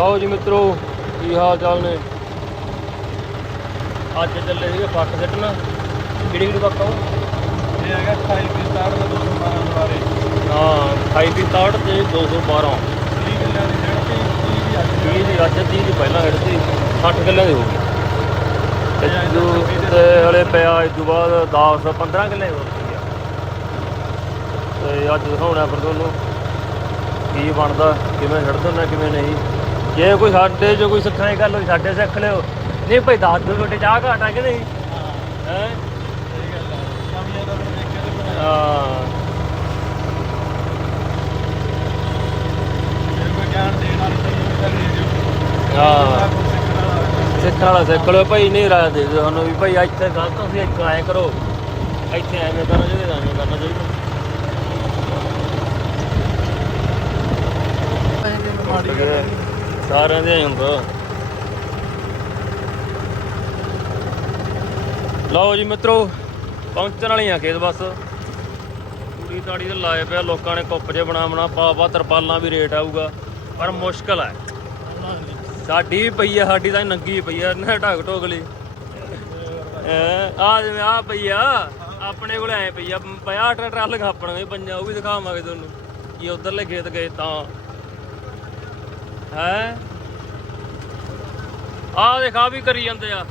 ਲਓ ਜੀ ਮਿੱਤਰੋ ਕੀ ਹਾਲ ਚਾਲ ਨੇ? ਅੱਜ ਚੱਲੇ ਸੀਗੇ ਪੱਕ ਸਿੱਟਣ। ਕਿਹੜੀ ਕਿਹੜੀ ਪੱਕ ਆਉ ਇਹ ਹੈਗਾ 28 ਪਿਸਤਾੜ ਦਾ 212 ਦੁਆਰੇ ਹਾਂ 28 ਦੀ 63 ਤੇ 212 30 ਕਿੱਲਿਆਂ ਦੀ ਤੇ 30 ਦੀ ਅੱਜ। 30 ਦੀ ਅੱਜ 30 ਦੀ ਪਹਿਲਾਂ ਹੜ ਸੀ 60 ਕਿੱਲਿਆਂ ਦੀ ਹੋ ਗਈ। ਤੇ ਤੇ ਜੋ ਦੇ ਤੇ ਹਲੇ ਪਿਆ ਇਸ ਤੋਂ ਬਾਅਦ 10 15 ਕਿੱਲੇ ਹੋ ਆ। ਤੇ ਅੱਜ ਦਿਖਾਉਣਾ ਫਿਰ ਤੁਹਾਨੂੰ ਕੀ ਬਣਦਾ ਕਿਵੇਂ ਛੱਡ ਦਿੰਦਾ ਕਿਵੇਂ ਨਹੀਂ। ਜੇ ਕੋਈ ਸਾਡੇ ਜੋ ਕੋਈ ਸਿੱਖਣ ਦੀ ਗੱਲ ਹੋਈ ਸਾਡੇ ਸਿੱਖ ਲਿਓ। ਨਹੀਂ ਭਾਈ ਦੱਸ ਦਿਓ ਤੁਹਾਡੇ ਚਾਹ ਘਾਟਾ ਕਿ ਨਹੀਂ? ਹਾਂ ਹੈ? ਦਾ ਦੇਖ ਕੇ ਨਹੀਂ ਹਾਂ ਸਿੱਖਣ ਵਾਲਾ ਸਿੱਖ ਲਿਓ ਭਾਈ ਨਹੀਂ ਰਾਹ ਦੇ ਦਿਓ ਸਾਨੂੰ ਵੀ। ਭਾਈ ਇੱਥੇ ਗਲਤ ਤੁਸੀਂ ਇੱਕ ਐਂ ਕਰੋ। ਇੱਥੇ ਐਵੇਂ ਕਰਨਾ ਚਾਹੀਦਾ। ਐਵੇਂ ਕਰਨਾ ਚਾਹੀਦਾ ਮਾੜੀ ਗੱਲ ਹੈ। ਸਾਰਿਆਂ ਦੇ ਹੁੰਦਾ। ਲਓ ਜੀ ਮਿੱਤਰੋ, ਪਹੁੰਚਣ ਵਾਲੀ ਆ ਖੇਤ ਬਸ। ਕੁੜੀ ਤਾੜੀ ਤੇ ਲਾਏ ਪਿਆ, ਲੋਕਾਂ ਨੇ ਕੁੱਪ ਜੇ ਬਣਾ ਬਣਾ, ਪਾ ਪਾ ਤਰਪਾਲਾਂ ਵੀ ਰੇਟ ਆਊਗਾ, ਪਰ ਮੁਸ਼ਕਲ ਹੈ। ਸਾਡੀ ਵੀ ਪਈ ਆ, ਸਾਡੀ ਤਾਂ ਨੰਗੀ ਪਈ ਆ ਨਾ ਢੱਕ ਢੋਕ ਲਈ। ਆ ਜਿਵੇਂ ਆ ਪਈ ਆ, ਆਪਣੇ ਕੋਲ ਐ ਪਈ ਆ ਪਿਆ ਟਰੈਕਟਰ ਖਾਪਣਗੇ, ਪੰਜਾ, ਉਹ ਵੀ ਦਿਖਾਵਾਂਗੇ ਤੁਹਾਨੂੰ, ਕੀ ਉਧਰਲੇ ਖੇਤ ਗਏ ਤਾਂ। ਹੈ? ਆ ਦੇਖਾ ਵੀ ਕਰੀ ਜਾਂਦੇ ਆ।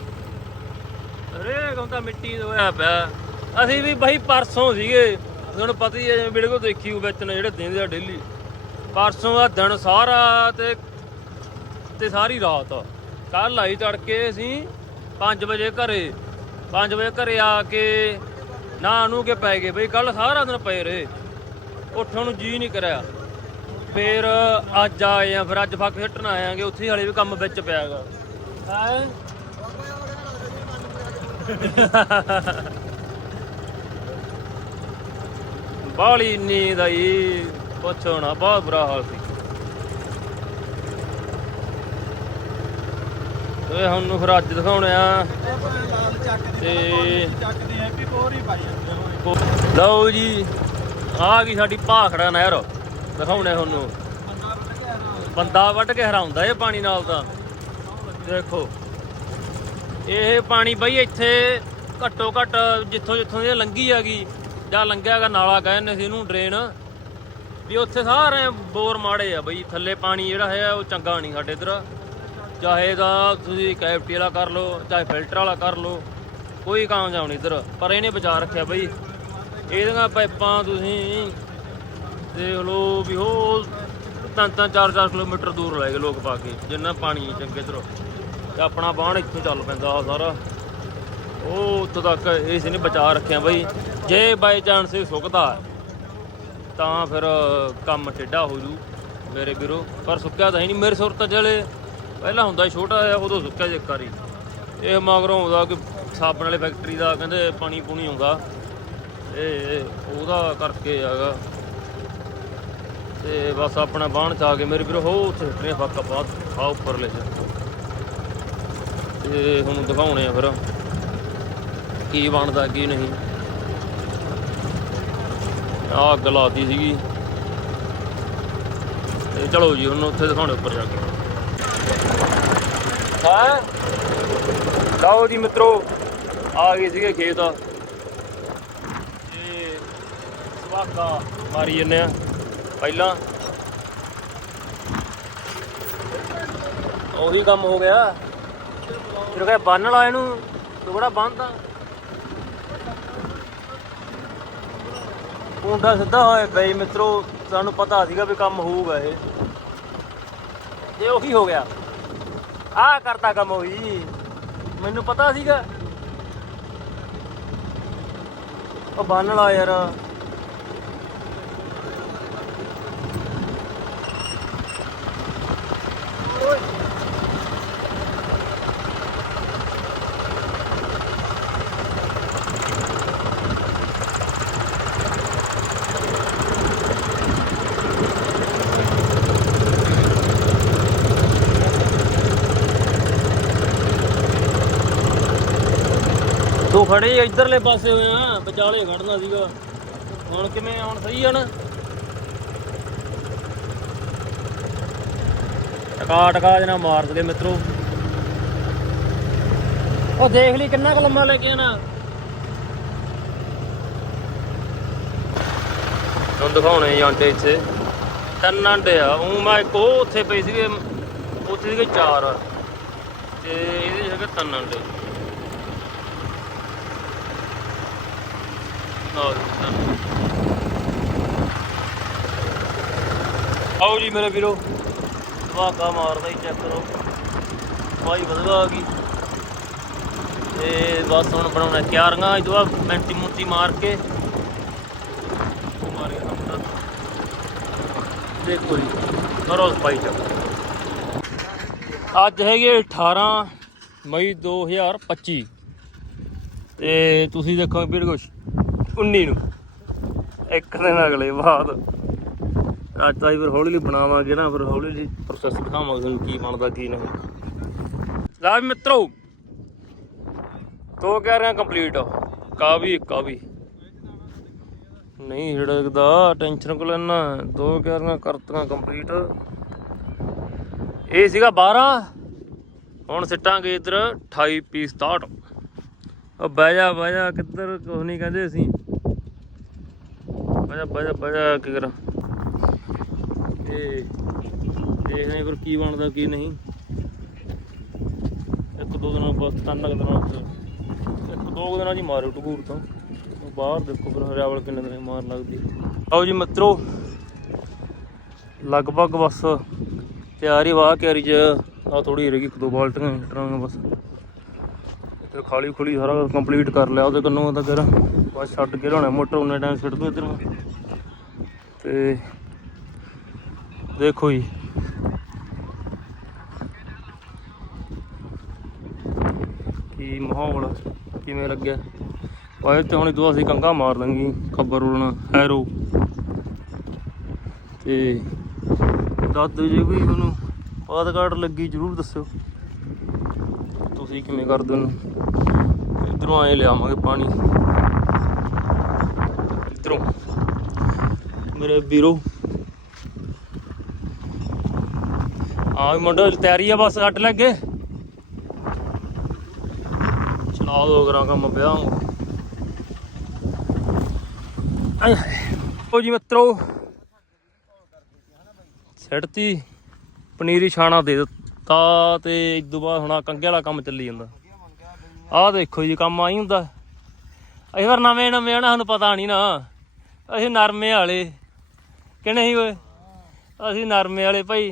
ਅਰੇ ਕਹਿੰਦਾ ਮਿੱਟੀ ਦਾ ਹੋਇਆ ਪਿਆ। ਅਸੀਂ ਵੀ ਬਾਈ ਪਰਸੋਂ ਸੀਗੇ। ਤੁਹਾਨੂੰ ਪਤਾ ਹੀ ਹੈ, ਜਿਵੇਂ ਵੀਡੀਓ ਦੇਖੀ ਉਹ ਵਿੱਚ ਨੇ, ਜਿਹੜੇ ਦਿੰਦੇ ਆ ਡੇਲੀ ਪਰਸੋਂ ਦਾ ਦਿਨ ਸਾਰਾ ਤੇ ਤੇ ਸਾਰੀ ਰਾਤ। ਕੱਲ ਆਈ ਤੜਕੇ ਅਸੀਂ 5 ਵਜੇ ਘਰੇ। 5 ਵਜੇ ਘਰੇ ਆ ਕੇ ਨਾ ਨੂੰ ਕੇ ਪੈ ਗਏ। ਬਈ ਕੱਲ ਸਾਰਾ ਦਿਨ ਪਏ ਰਹੇ। ਉੱਠਣ ਨੂੰ ਜੀ ਨਹੀਂ ਕਰਿਆ। ਫੇਰ ਅੱਜ ਆਏ ਆ, ਫਿਰ ਅੱਜ ਫੱਕ ਹਿੱਟਣ ਆਏਾਂਗੇ ਉੱਥੇ ਹਲੇ ਵੀ ਕੰਮ ਵਿੱਚ ਪਿਆਗਾ ਹੈ? ਬਾਲੀ ਨੀਂਦ ਆਈ, ਪੁੱਛੋ ਨਾ, ਬਹੁਤ ਬੁਰਾ ਹਾਲ ਸੀ। ਤੇ ਹੁਣ ਨੂੰ ਫਿਰ ਅੱਜ ਦਿਖਾਉਣੇ ਆ। ਤੇ ਲਓ ਜੀ, ਆ ਗਈ ਸਾਡੀ ਭਾਖੜਾ ਨਹਿਰ। ਦਿਖਾਉਣੇ ਤੁਹਾਨੂੰ। ਬੰਦਾ ਵੱਢ ਕੇ ਹਰਾਉਂਦਾ ਇਹ ਪਾਣੀ ਨਾਲ ਤਾਂ। ਦੇਖੋ। ਇਹ ਪਾਣੀ ਬਈ ਇੱਥੇ ਘੱਟੋ ਘੱਟ ਜਿੱਥੋਂ ਜਿੱਥੋਂ ਦੀ ਇਹ ਲੰਗੀ ਹੈਗੀ, ਜਾਂ ਲੰਘਿਆਗਾ ਨਾਲਾ ਕਹਿੰਦੇ ਸੀ ਇਹਨੂੰ ਡਰੇਨ। ਵੀ ਉੱਥੇ ਸਾਰੇ ਬੋਰ ਮਾੜੇ ਆ ਬਈ, ਥੱਲੇ ਪਾਣੀ ਜਿਹੜਾ ਹੈ ਉਹ ਚੰਗਾ ਨਹੀਂ ਸਾਡੇ ਇਧਰ। ਚਾਹੇ ਤਾਂ ਤੁਸੀਂ ਕੈਪਟੀ ਵਾਲਾ ਕਰ ਲਓ, ਚਾਹੇ ਫਿਲਟਰ ਵਾਲਾ ਕਰ ਲਓ, ਕੋਈ ਕਾਮਯਾਬ ਨਹੀਂ ਇਧਰ। ਪਰ ਇਹਨੇ ਬਚਾ ਰੱਖਿਆ ਬਈ। ਇਹਦੀਆਂ ਪਾਈਪਾਂ ਤੁਸੀਂ ਦੇਖ ਲਓ ਵੀ ਉਹ ਤਿੰਨ ਤਿੰਨ ਚਾਰ ਚਾਰ ਕਿਲੋਮੀਟਰ ਦੂਰ ਲੈ ਗਏ ਲੋਕ ਪਾ ਕੇ, ਜਿੰਨਾ ਪਾਣੀ ਚੰਗੇ ਤਰ੍ਹਾਂ। ਤੇ ਆਪਣਾ ਬਾਣ ਇੱਥੋਂ ਚੱਲ ਪੈਂਦਾ ਆ ਸਾਰਾ। ਉਹ ਉੱਥੋਂ ਤੱਕ ਇਸ ਨੇ ਬਚਾ ਰੱਖਿਆ ਬਈ। ਜੇ ਬਾਈ ਚਾਂਸ ਇਹ ਸੁੱਕਦਾ, ਤਾਂ ਫਿਰ ਕੰਮ ਟੇਢਾ ਹੋ ਜੂ, ਮੇਰੇ ਵੀਰੋ। ਪਰ ਸੁੱਕਿਆ ਤਾਂ ਹੀ ਨਹੀਂ, ਮੇਰੇ ਸੁਰ ਤਾਂ ਜਲੇ ਪਹਿਲਾਂ ਹੁੰਦਾ ਸੀ ਛੋਟਾ ਜਿਹਾ, ਉਦੋਂ ਸੁੱਕਿਆ ਜੇ ਕਰੀ ਇਹ ਮਗਰੋਂ ਆਉਂਦਾ ਕਿ ਸਾਬਣ ਵਾਲੇ ਫੈਕਟਰੀ ਦਾ ਕਹਿੰਦੇ ਪਾਣੀ ਪੂਣੀ ਆਉਂਦਾ ਇਹ ਉਹਦਾ ਕਰਕੇ ਹੈਗਾ। ਤੇ ਬਸ ਆਪਣਾ ਬਾਣ ਚ ਆ ਕੇ ਮੇਰੇ ਵੀਰੋ ਹੋ ਉੱਥੇ ਟ੍ਰੇਨ ਫੱਕਾ ਬਾਅਦ ਆ ਉੱਪਰ ਲੈ ਜਾ ਤੇ ਹੁਣ ਦਿਖਾਉਣੇ ਆ ਫਿਰ ਕੀ ਬਣਦਾ, ਕੀ ਨਹੀਂ। ਆ ਅੱਗ ਲਾਤੀ ਸੀਗੀ। ਤੇ ਚਲੋ ਜੀ, ਹੁਣ ਉੱਥੇ ਦਿਖਾਉਣੇ ਉੱਪਰ ਜਾ ਕੇ। ਹਾਂ? ਲਓ ਜੀ ਮਿੱਤਰੋ, ਆ ਗਏ ਸੀਗੇ ਖੇਤ। ਤੇ ਸਵਾਗਾ ਮਾਰੀ ਜੰਨੇ ਆ। ਪਹਿਲਾਂ। ਉਹੀ ਕੰਮ ਹੋ ਗਿਆ। ਫਿਰ ਕਹੇ ਬੰਨ ਲਾ ਇਹਨੂੰ, ਤੂੰ ਕਿਹੜਾ ਬੰਨਦਾ? ਪੁੰਡਾ ਸਿੱਧਾ ਹੋਇਆ, ਬਈ ਮਿੱਤਰੋ, ਸਾਨੂੰ ਪਤਾ ਸੀਗਾ ਵੀ ਕੰਮ ਹੋਊਗਾ ਇਹ। ਇਹ ਉਹੀ ਹੋ ਗਿਆ। ਆ ਕਰਤਾ ਕੰਮ ਉਹੀ। ਮੈਨੂੰ ਪਤਾ ਸੀਗਾ। ਉਹ ਬੰਨ ਲਾ ਯਾਰ। ਖੜੇ ਇਧਰਲੇ ਪਾਸੇ ਹੋਏ ਆ, ਵਿਚਾਲੇ ਖੜਨਾ ਸੀਗਾ। ਹੁਣ ਕਿਵੇਂ, ਹੁਣ ਸਹੀ ਆ ਨਾ? ਟਕਾ ਟਕਾ ਜਨਾ ਮਾਰ ਦਗੇ ਮਿੱਤਰੋ। ਉਹ ਦੇਖ ਲਈ ਕਿੰਨਾ ਕੁ ਲੰਮਾ ਲੈ ਕੇ ਆਣਾ ਤੁਹਾਨੂੰ ਦਿਖਾਉਣੇ ਜੀ ਆਂਡੇ ਇੱਥੇ। ਤਿੰਨ ਆਂਡੇ ਆ। ਉਹ ਮੈਂ ਇੱਕ ਉਹ ਉੱਥੇ ਪਈ ਸੀਗੇ, ਉੱਥੇ ਸੀਗੇ ਚਾਰ। ਤੇ ਇਹਦੇ 'ਚ ਤਿੰਨ ਆਂਡੇ ਆਹ ਜੀ, ਤਿੰਨ। ਆਓ ਜੀ ਮੇਰੇ ਵੀਰੋ, ਧਮਾਕਾ ਮਾਰਦਾ ਹੀ ਚੈੱਕ ਕਰੋ। ਵਾਈ ਵਧਗਾ ਆ ਗਈ। ਤੇ ਬਸ ਹੁਣ ਬਣਾਉਣਾ ਕਿਆਰੀਆਂ, ਇਹ ਤੋਂ ਬਾਅਦ ਮੁੰਟੀ ਮਾਰ ਕੇ ਉਹ ਮਾਰ ਦੇਖੋ ਜੀ, ਕਰੋ ਸਪਾਈ ਚੱਕ ਅੱਜ ਹੈਗੇ 18 ਮਈ 2025 ਤੇ ਤੁਸੀਂ ਦੇਖੋ ਵੀਰ ਕੁਛ। 19 ਨੂੰ। ਇੱਕ ਦਿਨ ਅਗਲੇ ਬਾਅਦ। ਅੱਜ ਤਾਂ ਅਸੀਂ ਫਿਰ ਹੌਲੀ ਹੌਲੀ ਬਣਾਵਾਂਗੇ ਨਾ, ਫਿਰ ਹੌਲੀ ਹੌਲੀ ਪ੍ਰੋਸੈਸ ਦਿਖਾਵਾਂਗੇ ਤੁਹਾਨੂੰ ਕੀ ਬਣਦਾ, ਕੀ ਨਹੀਂ। ਲਾ ਮਿੱਤਰੋ, ਦੋ ਕਹਿ ਰਹੇ ਕੰਪਲੀਟ ਕਾਵੀ ਕਾਵੀ। ਨਹੀਂ ਹਿੜਕਦਾ ਟੈਨਸ਼ਨ ਕੋ ਲੈਣਾ ਦੋ ਕਹਿ ਰਹੇ ਕਰਤੀਆਂ ਕੰਪਲੀਟ ਇਹ ਸੀਗਾ 12 ਹੁਣ ਸਿੱਟਾਂਗੇ ਇਧਰ 28 ਪੀਸ 67 ਉਹ ਬਹਿ ਜਾ ਬਹਿ ਜਾ, ਕਿੱਧਰ ਕੁਛ ਨਹੀਂ ਕਹਿੰਦੇ ਅਸੀਂ। ਬਹਿ ਜਾ ਬਹਿ ਜਾ ਕੀ ਕਰਾਂ? ਤੇ ਦੇਖਦੇ ਫਿਰ ਕੀ ਬਣਦਾ, ਕੀ ਨਹੀਂ। ਇੱਕ ਦੋ ਦਿਨਾਂ ਬਸ ਤਿੰਨ ਕੁ ਦਿਨਾਂ ਬਾਅਦ ਇੱਕ ਦੋ ਕੁ ਦਿਨਾਂ ਜੀ ਹੀ ਮਾਰਿਓ ਟਕੂਰ ਤੋਂ। ਬਾਹਰ ਦੇਖੋ ਫਿਰ ਹਰਿਆਵਲ ਕਿੰਨੇ ਦਿਨ ਮਾਰ ਲੱਗਦੀ। ਆਓ ਜੀ ਮਿੱਤਰੋ, ਲਗਭਗ ਬਸ ਤਿਆਰੀ ਵਾਹ ਕਿਆਰੀ ਚ। ਆ ਥੋੜੀ ਰਹਿ ਗਈ, ਇੱਕ ਦੋ ਬਾਲਟੀਆਂ ਟਰਾਂਗੇ ਬਸ। ਇੱਧਰ ਖਾਲੀ ਖੁਲੀ ਸਾਰਾ ਕੰਪਲੀਟ ਕਰ ਲਿਆ, ਉਹਦੇ ਕੰਨੋਂ ਤਾਂ ਫਿਰ ਬਸ ਛੱਡ ਕੇ ਲਿਆਉਣਾ, ਮੋਟਰ ਉਹਨੇ ਟਾਈਮ ਛੱਡ ਦੂੰ ਇੱਧਰ। ਤੇ ਦੇਖੋ ਜੀ। ਕੀ ਮਾਹੌਲ ਕਿਵੇਂ ਲੱਗਿਆ? ਪਾਇਰ ਤੇ ਹੁਣ ਦੋ ਅਸੀਂ ਕੰਗਾ ਮਾਰ ਲਾਂਗੇ, ਖੱਬਰ ਉੜਨਾ ਹੈਰੋ। ਤੇ ਦੱਸ ਦਿਓ ਜੇ ਕੋਈ ਤੁਹਾਨੂੰ ਪਾਦ ਕਾਰਡ ਲੱਗੀ, ਜਰੂਰ ਦੱਸਿਓ। ਤੁਸੀਂ ਕਿਵੇਂ ਕਰਦੇ ਹੋ? ਇਧਰੋਂ ਆਏ ਲਿਆਵਾਂਗੇ ਪਾਣੀ। ਇਧਰੋਂ। ਮੇਰੇ ਵੀਰੋ। ਆ ਵੀ ਮੁੰਡਾ ਤਿਆਰੀ ਆ ਬਸ ਕੱਟ ਲੱਗੇ। ਚਲਾ ਦੋ ਕਰਾਂ ਕੰਮ ਪਿਆ ਆਏ ਜੀ ਮਿੱਤਰੋ ਛੜਤੀ ਪਨੀਰੀ ਛਾਣਾ ਦੇ ਦਿੱਤਾ ਤੇ ਇਸ ਤੋਂ ਬਾਅਦ ਹੁਣ ਆਹ ਕੰਗੇ ਵਾਲਾ ਕੰਮ ਚੱਲੀ ਜਾਂਦਾ। ਆਹ ਦੇਖੋ ਜੀ, ਕੰਮ ਆਈ ਹੁੰਦਾ। ਅਸੀਂ ਫਿਰ ਨਵੇਂ ਨਵੇਂ ਆ ਨਾ ਸਾਨੂੰ ਪਤਾ ਨਹੀਂ ਨਾ। ਅਸੀਂ ਨਰਮੇ ਵਾਲੇ। ਕਿਹਨੇ ਸੀ ਓਏ? ਅਸੀਂ ਨਰਮੇ ਵਾਲੇ ਭਾਈ।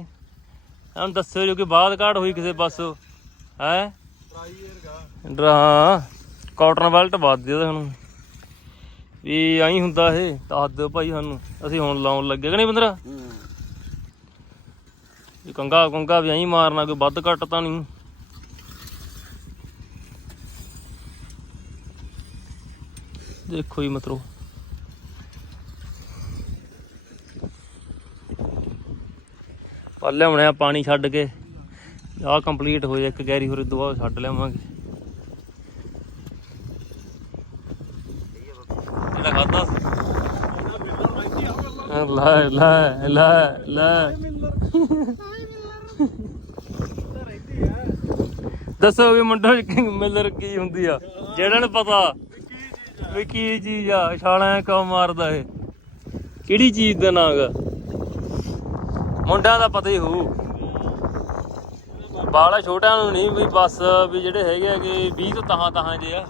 ਸਾਨੂੰ ਦੱਸਿਓ ਜੋ ਕਿ ਬਾਅਦ ਕਾਢ ਹੋਈ ਕਿਸੇ ਪਾਸੋਂ। ਹੈ? ਡਰਾ, ਕਾਟਨ ਬੈਲਟ ਵੱਧ ਦਿਓ ਸਾਨੂੰ ਵੀ ਆਈ ਹੁੰਦਾ ਇਹ, ਦੱਸ ਦਿਓ ਭਾਈ ਸਾਨੂੰ। ਅਸੀਂ ਹੁਣ ਲਾਉਣ ਲੱਗੇ ਕਿ ਨਹੀਂ ਬੰਦਰਾ? ਇਹ ਕੰਗਾ ਕੰਗਾ ਵੀ ਐਂ ਮਾਰਨਾ, ਕੋਈ ਵੱਧ ਘੱਟ ਤਾਂ ਨਹੀਂ। ਦੇਖੋ ਜੀ ਮਤਰੋ। ਪਰ ਲਿਆਉਣੇ ਆ ਪਾਣੀ ਛੱਡ ਕੇ। ਆਹ ਕੰਪਲੀਟ ਹੋ ਜਾ ਇੱਕ ਗੈਰੀ ਹੋਰ ਦੁਆ ਛੱਡ ਲਿਆਵਾਂਗੇ। ਇਹਦਾ ਖਾਦਾ? ਲੈ ਲੈ ਲੈ ਲੈ। ਦੱਸੋ ਵੀ ਮੁੰਡਾ ਮਿਲਰ ਕੀ ਹੁੰਦੀ ਆ? ਜਿਹੜਾ ਨੂੰ ਪਤਾ ਵੀ ਕੀ ਚੀਜ਼ ਆ, ਛਾਲਾਂ ਕਿਉਂ ਮਾਰਦਾ ਇਹ? ਕਿਹੜੀ ਚੀਜ਼ ਦਾ ਨਾਂ ਗਾ ਮੁੰਡਿਆਂ ਦਾ ਪਤਾ ਹੀ ਹੋਊ। ਬਾਲਾ ਛੋਟਿਆਂ ਨੂੰ ਨਹੀਂ ਵੀ ਬਸ ਵੀ ਜਿਹੜੇ ਹੈਗੇ ਹੈਗੇ 20 ਤੋਂ ਤਹਾਂ ਤਹਾਂ ਜੇ ਆ।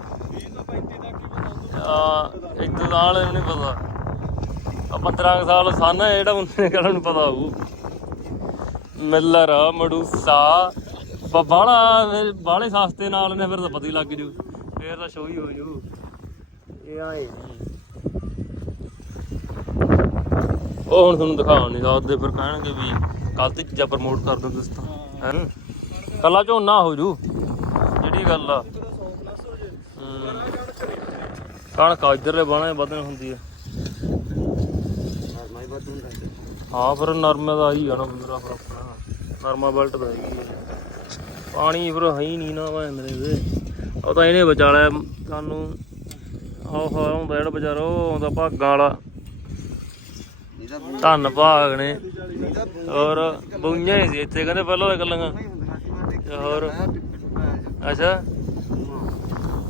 ਆ ਇਦੋਂ ਨਾਲ ਨਹੀਂ ਪਤਾ। ਆ 15 ਕੁ ਸਾਲ ਸਨ ਜਿਹੜਾ ਉਹਨੇ ਕਿਹੜਾ ਨੂੰ ਪਤਾ ਹੋਊ। ਮਿਲਰ, ਮਡੂਸਾ ਬਾਲਾ ਬਾਲੇ ਸਸਤੇ ਨਾਲ ਨੇ, ਫਿਰ ਤਾਂ ਪਤਾ ਹੀ ਲੱਗ ਜੂ। ਫੇਰ ਤਾਂ ਸ਼ੋਅ ਹੀ ਹੋ ਜੂ। ਇਹ ਆਏ ਉਹ ਹੁਣ ਤੁਹਾਨੂੰ ਦਿਖਾਉਣ ਨਹੀਂ ਸਕਦੇ ਫਿਰ ਕਹਿਣਗੇ ਵੀ ਗਲਤ ਚੀਜ਼ਾਂ ਪ੍ਰਮੋਟ ਕਰ ਦਿੰਦੇ ਤੁਸੀਂ ਤਾਂ। ਹੈ? ਕੱਲਾ ਝੋਨਾ ਹੋ ਜੂ। ਜਿਹੜੀ ਗੱਲ ਆ। ਕਣਕ ਇੱਧਰਲੇ ਬਾਣੇ ਵਧਣ ਹੁੰਦੀ ਆ। ਹਾਂ ਫਿਰ ਨਰਮੇ ਦਾ ਹੀ ਆ ਨਾ ਬੰਦਰਾ ਫਿਰ ਆਪਣਾ। ਨਰਮਾ ਬੈਲਟ ਦਾ ਆ। ਪਾਣੀ ਫਿਰ ਹੈ ਹੀ ਨਹੀਂ ਨਾ ਮੈਂ ਮੇਰੇ ਦੇ ਉਹ ਤਾਂ ਇਹਨੇ ਵਿਚਾਲਿਆ ਸਾਨੂੰ ਆਹ ਹੁੰਦਾ ਜਿਹੜਾ ਵਿਚਾਰਾ ਉਹ ਆਉਂਦਾ ਭਾਗਾਂ ਵਾਲਾ। ਧੰਨ ਭਾਗ ਨੇ। ਇਹਦਾ ਔਰ ਬੁਈਆਂ ਹੀ ਸੀ ਇੱਥੇ, ਕਹਿੰਦੇ ਪਹਿਲਾਂ ਤਾਂ ਗੱਲਾਂ। ਹੋਰ, ਅੱਛਾ।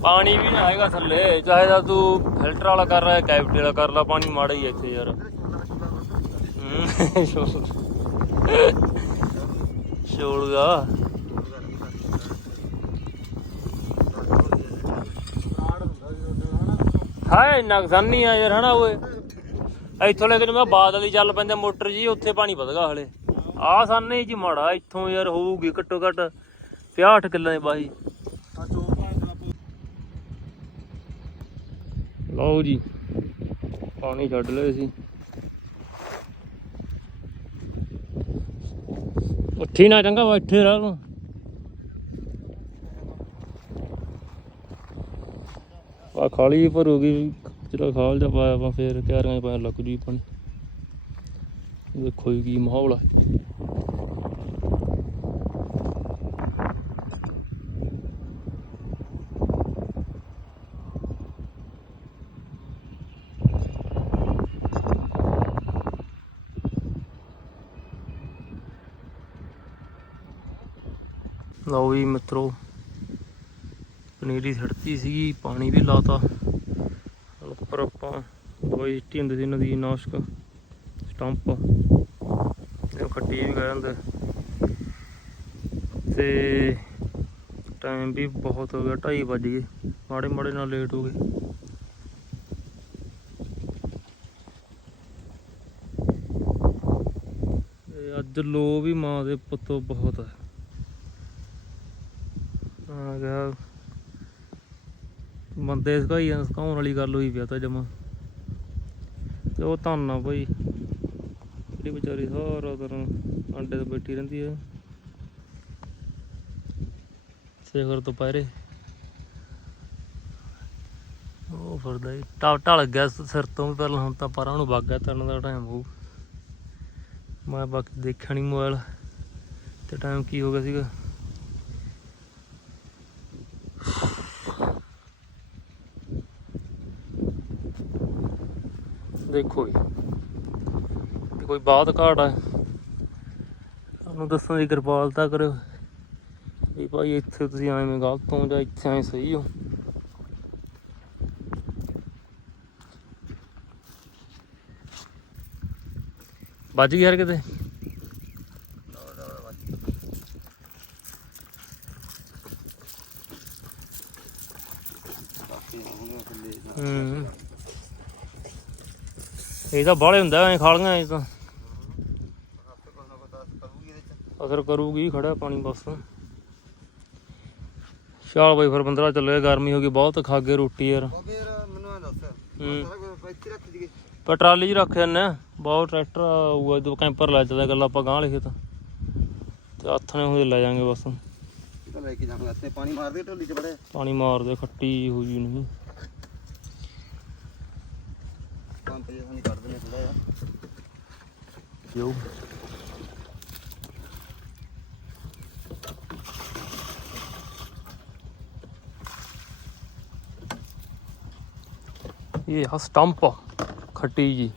ਪਾਣੀ ਵੀ ਨਾ ਆਏਗਾ ਥੱਲੇ, ਚਾਹੇ ਤਾਂ ਤੂੰ ਫਿਲਟਰ ਵਾਲਾ ਕਰ ਰਿਹਾ ਕੈਵਿਟੀ ਵਾਲਾ ਕਰ ਲਾ, ਪਾਣੀ ਮਾੜਾ ਹੀ ਹੈ ਇੱਥੇ ਯਾਰ। ਹੂੰ ਛੋੜਗਾ ਹਾਏ, ਇੰਨਾ ਕੁ ਆ ਯਾਰ, ਹਨਾ ਓਏ। ਇੱਥੋਂ ਲੇਕਿਨ ਕੇ ਬਾਦਲ ਹੀ ਚੱਲ ਪੈਂਦੇ ਮੋਟਰ ਜੀ, ਉੱਥੇ ਪਾਣੀ ਵਧਗਾ ਹਲੇ। ਆ ਸਾਨੇ ਜੀ ਮਾੜਾ, ਇੱਥੋਂ ਯਾਰ ਹੋਊਗੀ ਘੱਟੋ ਘੱਟ 65 ਕਿੱਲਾਂ ਦੀ ਬਾਈ ਲਓ ਜੀ, ਪਾਣੀ ਛੱਡ ਲਏ ਸੀ ਉੱਠੀ ਨਾ ਚੰਗਾ ਇੱਥੇ ਰਹਿ ਤੂੰ। ਆ ਖਾਲੀ ਭਰੂਗੀ ਜਿਹੜਾ ਖਾਲ ਜਾ ਪਾਇਆ ਆਪਾਂ ਫੇਰ ਕਿਆਰੀਆਂ 'ਚ ਪਾਇਆ ਲੱਗ ਜੂ ਪਾਣੀ। ਦੇਖੋ ਜੀ ਕੀ ਮਾਹੌਲ ਆ। ਲਓ ਵੀ ਮਿੱਤਰੋ, ਪਨੀਰੀ ਛੜਤੀ ਸੀਗੀ, ਪਾਣੀ ਵੀ ਲਾਤਾ। ਹੁਣ ਉੱਪਰ ਆਪਾਂ ਦਵਾਈ ਛਿੱਟੀ ਹੁੰਦੀ ਸੀ ਨਦੀ ਨਾਸ਼ਕ, ਸਟੰਪ। ਇਹ ਖੱਟੀ ਵੀ ਕਹਿ ਜਾਂਦੇ ਤੇ ਟਾਈਮ ਵੀ ਬਹੁਤ ਹੋ ਗਿਆ 2:30 ਵੱਜ ਗਏ। ਮਾੜੇ ਮਾੜੇ ਨਾਲ ਲੇਟ ਹੋ ਗਏ। ਅੱਜ ਲੋ ਵੀ ਮਾਂ ਦੇ ਪੁੱਤੋਂ ਬਹੁਤ ਹੈ ਆ ਗਿਆ ਬੰਦੇ ਸਕਾਈ ਸਕਾਉਣ ਵਾਲੀ ਗੱਲ ਹੋਈ ਪਿਆ ਤਾਂ ਜਮਾ। ਤੇ ਉਹ ਧੰਨ ਭਾਈ ਜਿਹੜੀ ਵਿਚਾਰੀ ਸਾਰਾ ਦਿਨ ਅੰਡੇ ਤੇ ਬੈਠੀ ਰਹਿੰਦੀ ਹੈ ਸਿਖਰ ਤੋਂ ਪਹਿਰੇ। ਉਹ ਫਿਰਦਾ ਹੀ ਟਾ ਢਲ ਗਿਆ ਸਿਰ ਤੋਂ ਵੀ ਪਹਿਲਾਂ, ਹੁਣ ਤਾਂ ਪਰਾਂ ਨੂੰ ਵਗ ਗਿਆ ਤਰਨ ਦਾ ਟਾਈਮ ਹੋਊ। ਮੈਂ ਬਾਕੀ ਦੇਖਿਆ ਨਹੀਂ ਮੋਬਾਈਲ ਤੇ ਟਾਈਮ ਕੀ ਹੋ ਗਿਆ ਸੀਗਾ? ਦੇਖੋ ਜੀ। ਕੋਈ ਬਾਤ ਘਾਟ ਹੈ ਤੁਹਾਨੂੰ ਦੱਸਣ ਦੀ ਕਿਰਪਾਲਤਾ ਕਰਿਓ। ਵੀ ਭਾਈ ਇੱਥੇ ਤੁਸੀਂ ਐਵੇਂ ਗਲਤ ਹੋ ਜਾਂ ਇੱਥੇ ਐ ਸਹੀ ਹੋ। ਵੱਜ ਗਿਆ ਕਿਤੇ? ਹੂੰ। ਇਹ ਤਾਂ ਬਾਹਲੇ ਹੁੰਦਾ ਐ ਖਾਲੀਆਂ ਇਹ ਤਾਂ। ਅਸਰ ਕਰੂਗੀ ਖੜਾ ਪਾਣੀ ਬਸ। ਚੱਲ ਬਈ ਫਿਰ ਬੰਦਰਾ ਚੱਲੇ ਗਰਮੀ ਹੋ ਗਈ ਬਹੁਤ ਖਾਗੇ ਰੋਟੀ ਯਾਰ। ਪਰ ਟਰਾਲੀ 'ਚ ਰੱਖ ਆ ਬਹੁਤ ਟਰੈਕਟਰ ਆਊਗਾ ਜਦੋਂ ਕੈਂਪਰ ਲੈ ਚੱਲਿਆ ਗੱਲ ਆਪਾਂ ਗਾਂ ਲਿਖੇ ਤਾਂ ਤੇ ਹੱਥ ਨੇ ਲੈ ਜਾਾਂਗੇ ਬਸ। ਲੈ ਕੇ ਜਾਵਾਂਗੇ ਪਾਣੀ ਮਾਰ ਦੇ ਢੋਲੀ ਚ ਬੜੇ। ਪਾਣੀ ਮਾਰਦੇ ਖੱਟੀ ਹੋ ਜੂ ਨਹੀਂ ਪੰਪ ਥੋੜਾ ਜਿਹਾ ਜੋ ਇਹ ਆ ਸਟੰਪ ਖੱਟੀ ਜੀ